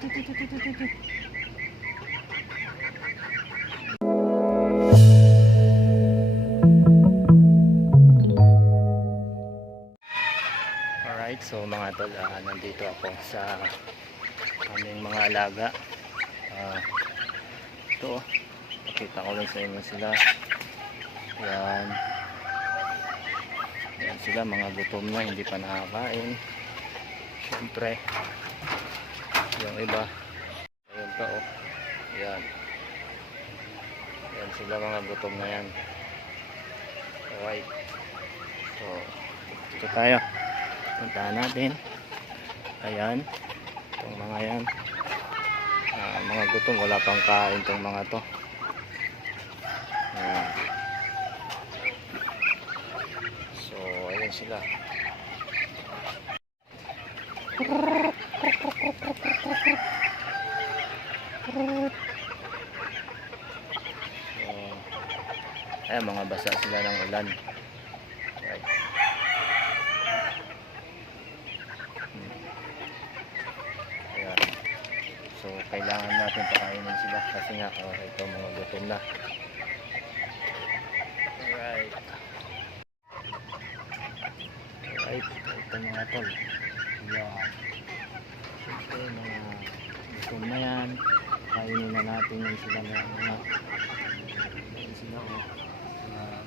Alright, so mga tol, ah, nandito ako sa aming mga alaga. Ah, ito, pakita ko lang sa inyo sila. Yan. Yan sila, mga gutom na, hindi pa nakakain. Siyempre, yung iba, ayun pa oh. Yan. Yan sila mga gutom na yan. Alright. So, ito tayo. Puntahan natin. Ayan. Itong mga yan. Ah, mga gutom, wala pang kain itong mga to. Ayan. So, ayan sila. So, ayan, mga basa sila ng ulan. Right. So, kailangan natin pakainin sila kasi nga, oh, ito mga gutom na. Alright. Alright, ito mga tol. Ayan. Siyempre, mga gutom na yan. Kainin na natin yan sila mga mga. Sila, oh. Ayan.